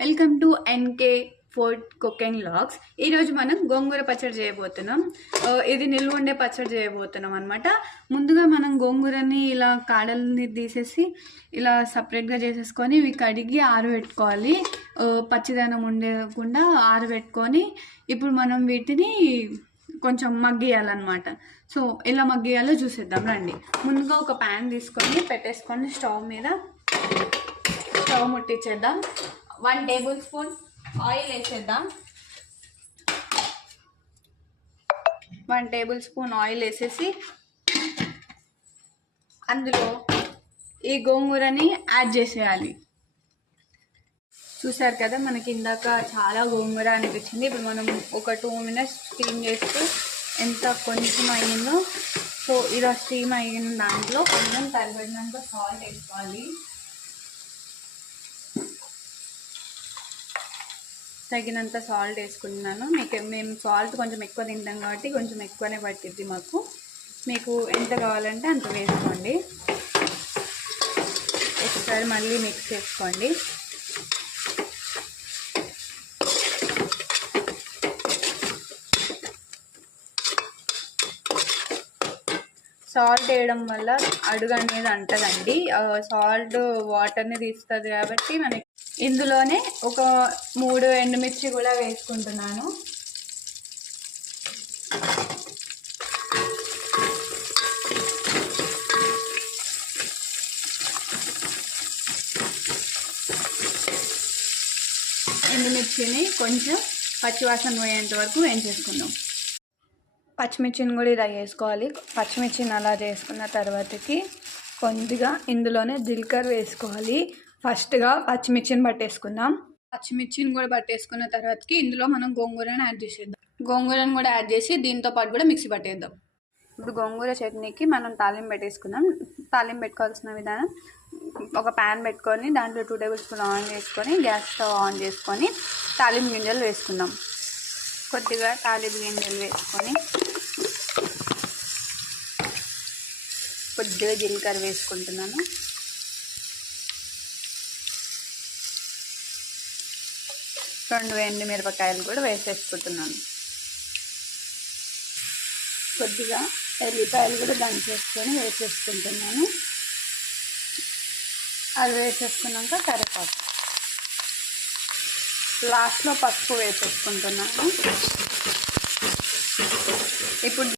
Welcome to NK food cooking logs. ఈరోజు మనం గోంగూర పచ్చడి చేయబోతున్నాం. ఇది నిల్వ ఉండే పచ్చడి చేయబోతున్నాం అనమాట. ముందుగా మనం గోంగూరని ఇలా కాడల్ని తీసేసి ఇలా సపరేట్గా చేసేసుకొని ఇవి కడిగి ఆరబెట్టుకోవాలి. పచ్చిదనం ఉండకుండా ఆరబెట్టుకొని ఇప్పుడు మనం వీటిని కొంచెం మగ్గియాలన్నమాట. సో ఎలా మగ్గియాలో చూసేద్దాం రండి. ముందుగా ఒక ప్యాన్ తీసుకొని పెట్టేసుకొని స్టవ్ మీద స్టవ్ ముట్టించేద్దాం. 1 టేబుల్ స్పూన్ ఆయిల్ వేసేద్దాం. 1 టేబుల్ స్పూన్ ఆయిల్ వేసేసి అందులో ఈ గోంగూరని యాడ్ చేసేయాలి. చూసారు కదా, మనకి ఇందాక చాలా గోంగూర అనిపించింది. ఇప్పుడు మనం ఒక 2 మినిట్స్ స్టీమ్ చేస్తే ఎంత కొంచెం అయ్యిందో. సో ఇలా స్టీమ్ అయిన దాంట్లో కొంచెం తరిగినంత సాల్ట్ వేసుకోవాలి. తగినంత సాల్ట్ వేసుకుంటున్నాను. మేము సాల్ట్ కొంచెం ఎక్కువ తింటాం కాబట్టి కొంచెం ఎక్కువనే పట్టిద్ది మాకు. మీకు ఎంత కావాలంటే అంత వేసుకోండి. ఒకసారి మళ్ళీ మిక్స్ చేసుకోండి. సాల్ట్ వేయడం వల్ల అడుగు అనేది అంటదండి. సాల్ట్ వాటర్ని తీస్తుంది కాబట్టి మనకి ఇందులోనే ఒక 3 ఎండుమిర్చి కూడా వేసుకుంటున్నాను. ఎండుమిర్చిని కొంచెం పచ్చివాసన పోయేంత వరకు వేయించేసుకుందాం. పచ్చిమిర్చిని కూడా ఇలా వేసుకోవాలి. పచ్చిమిర్చిని అలా చేసుకున్న తర్వాతకి కొద్దిగా ఇందులోనే జీలకర్ర వేసుకోవాలి. ఫస్ట్గా పచ్చిమిర్చిని పట్టేసుకుందాం. పచ్చిమిర్చిని కూడా పట్టేసుకున్న తర్వాతకి ఇందులో మనం గోంగూరని యాడ్ చేసేద్దాం. గోంగూరని కూడా యాడ్ చేసి దీంతో పాటు కూడా మిక్సీ పట్టేద్దాం. ఇప్పుడు గోంగూర చట్నీకి మనం తాలింపు పెట్టేసుకుందాం. తాలింపు పెట్టుకోవాల్సిన విధానం: ఒక ప్యాన్ పెట్టుకొని దాంట్లో 2 టేబుల్ స్పూన్ ఆయిల్ వేసుకొని గ్యాస్ స్టవ్ ఆన్ చేసుకొని తాలింపు గింజలు వేసుకుందాం. కొద్దిగా తాలింపు గింజలు వేసుకొని కొద్దిగా జీలకర్ర వేసుకుంటున్నాను. రెండు ఎండుమిరపకాయలు కూడా వేసేసుకుంటున్నాను. కొద్దిగా ఎల్లిపాయలు కూడా దంచేసుకొని వేసేసుకుంటున్నాను. అది వేసేసుకున్నాక కరివేపాకు, లాస్ట్లో పసుపు వేసేసుకుంటున్నాను. ఇప్పుడు